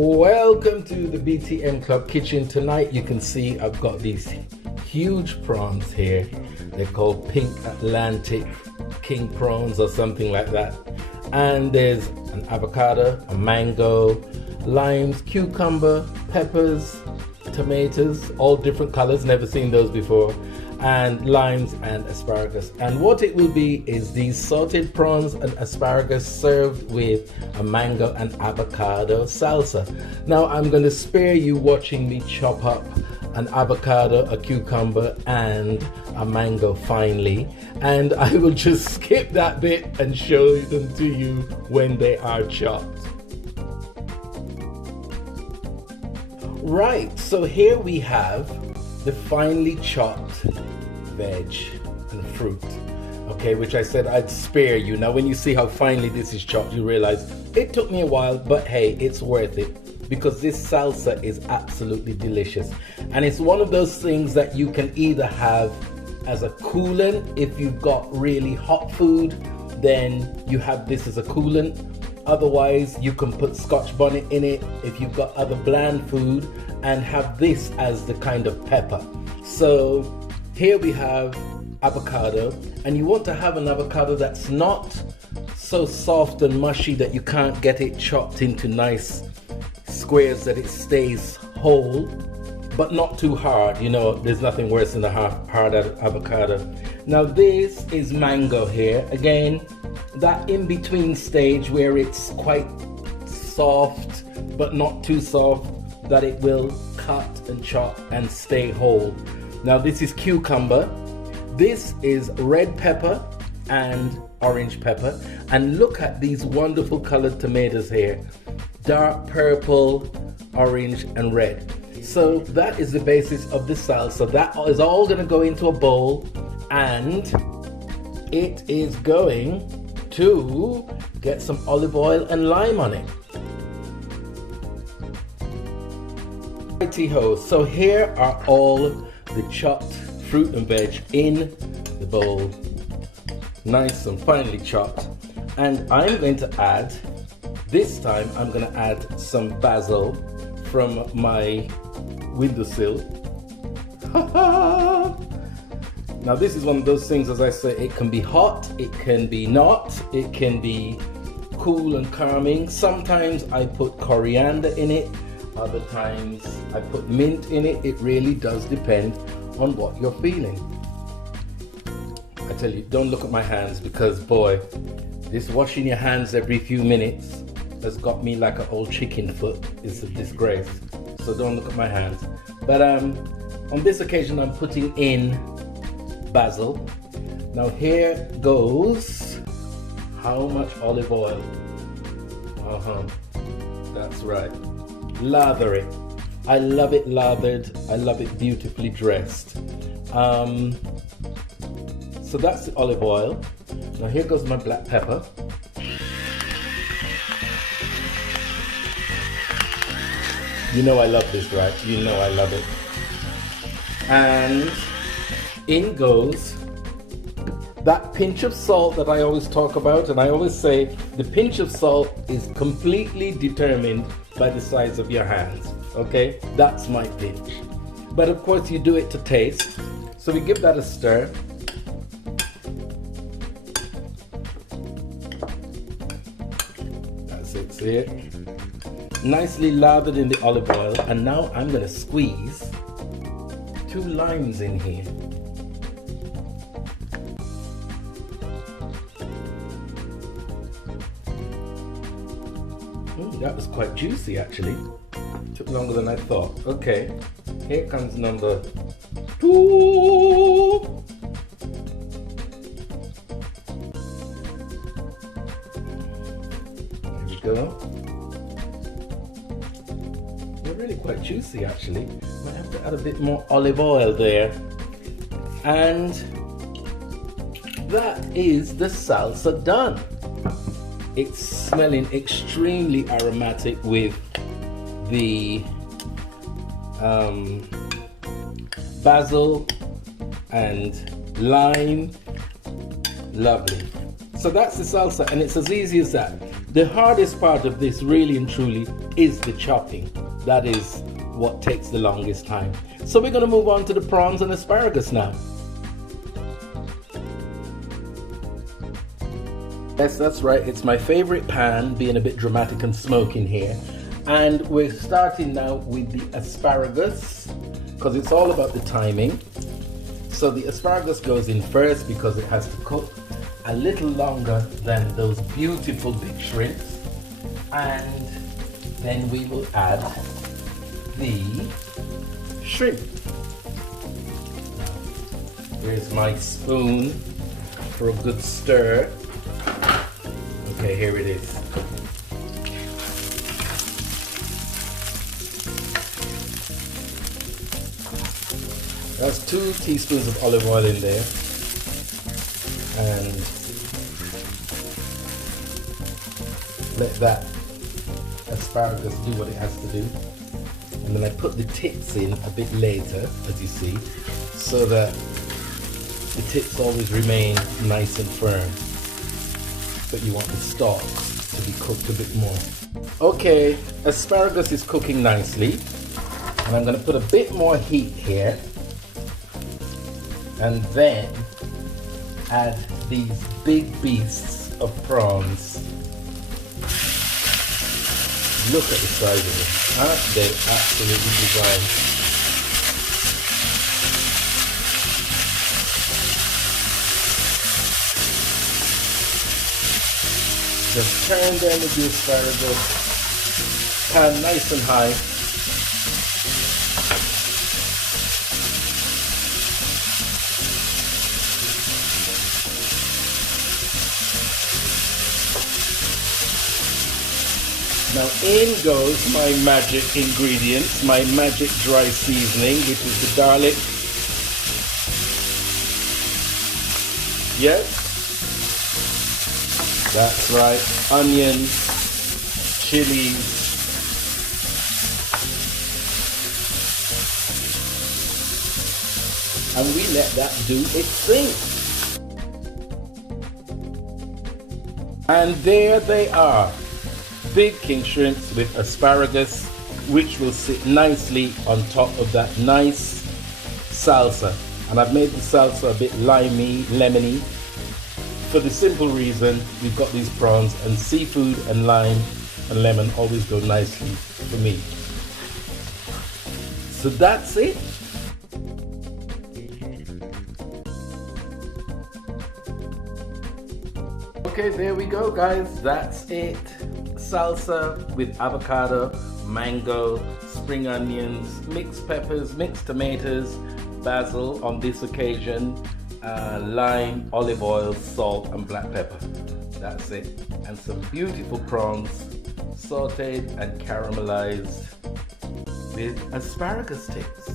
Welcome to the BTM Club Kitchen. Tonight you can see I've got these huge prawns here. They're called Pink Atlantic King prawns or something like that. And there's an avocado, a mango, limes, cucumber, peppers, tomatoes, all different colors, never seen those before, and limes and asparagus. And what it will be is these sauteed prawns and asparagus served with a mango and avocado salsa. Now I'm going to spare you watching me chop up an avocado, a cucumber and a mango finely, and I will just skip that bit and show them to you when they are chopped. Right, so here we have the finely chopped veg and fruit, okay, which I said I'd spare you. Now when you see how finely this is chopped, you realize it took me a while, but hey, it's worth it, because this salsa is absolutely delicious. And it's one of those things that you can either have as a coolant. If you've got really hot food, then you have this as a coolant. Otherwise, you can put Scotch bonnet in it if you've got other bland food, and have this as the kind of pepper. So here we have avocado, and you want to have an avocado that's not so soft and mushy that you can't get it chopped into nice squares, that it stays whole, but not too hard. You know, there's nothing worse than a hard avocado. Now this is mango here. Again, that in-between stage where it's quite soft, but not too soft, that it will cut and chop and stay whole. Now this is cucumber. This is red pepper and orange pepper. And look at these wonderful colored tomatoes here. Dark purple, orange and red. So that is the basis of the salsa. That is all going to go into a bowl, and it is going to get some olive oil and lime on it. Righty-ho, so here are all the chopped fruit and veg in the bowl, nice and finely chopped. And I'm going to add, this time I'm going to add some basil from my windowsill. Now this is one of those things, as I say, it can be hot, it can be not, it can be cool and calming. Sometimes I put coriander in it, other times I put mint in it. It really does depend on what you're feeling. I tell you, don't look at my hands, because boy, this washing your hands every few minutes has got me like an old chicken foot. It's a disgrace. So don't look at my hands. But on this occasion I'm putting in basil. Now here goes how much olive oil. That's right. Lather it. I love it lathered. I love it beautifully dressed. So that's the olive oil. Now here goes my black pepper. You know I love this, right? You know I love it. And in goes that pinch of salt that I always talk about, and I always say the pinch of salt is completely determined by the size of your hands, okay? That's my pinch. But of course you do it to taste. So we give that a stir. That's it, see it? Nicely lathered in the olive oil. And now I'm gonna squeeze 2 limes in here. That was quite juicy actually. Took longer than I thought. Okay, here comes number 2. There we go. They're really quite juicy actually. Might have to add a bit more olive oil there. And that is the salsa done. It's smelling extremely aromatic with the basil and lime. Lovely. So that's the salsa, and it's as easy as that. The hardest part of this, really and truly, is the chopping. That is what takes the longest time. So we're going to move on to the prawns and asparagus now. Yes, that's right. It's my favorite pan, being a bit dramatic and smoking here. And we're starting now with the asparagus, because it's all about the timing. So the asparagus goes in first because it has to cook a little longer than those beautiful big shrimps. And then we will add the shrimp. Here's my spoon for a good stir. Okay, here it is. That's 2 teaspoons of olive oil in there. And let that asparagus do what it has to do. And then I put the tips in a bit later, as you see, so that the tips always remain nice and firm. But you want the stalks to be cooked a bit more. Okay, asparagus is cooking nicely. And I'm going to put a bit more heat here. And then add these big beasts of prawns. Look at the size of them. Aren't they absolutely divine? Just turn them with the asparagus. Pan nice and high. Now in goes my magic ingredients, my magic dry seasoning, which is the garlic. Yes, that's right, onions, chilies, and we let that do its thing. And there they are. Big king shrimps with asparagus, which will sit nicely on top of that nice salsa. And I've made the salsa a bit limey, lemony, for the simple reason we've got these prawns, and seafood and lime and lemon always go nicely for me. So that's it. Okay, there we go, guys. That's it. Salsa with avocado, mango, spring onions, mixed peppers, mixed tomatoes, basil on this occasion, lime, olive oil, salt and black pepper. That's it. And some beautiful prawns, sauteed and caramelized with asparagus tips.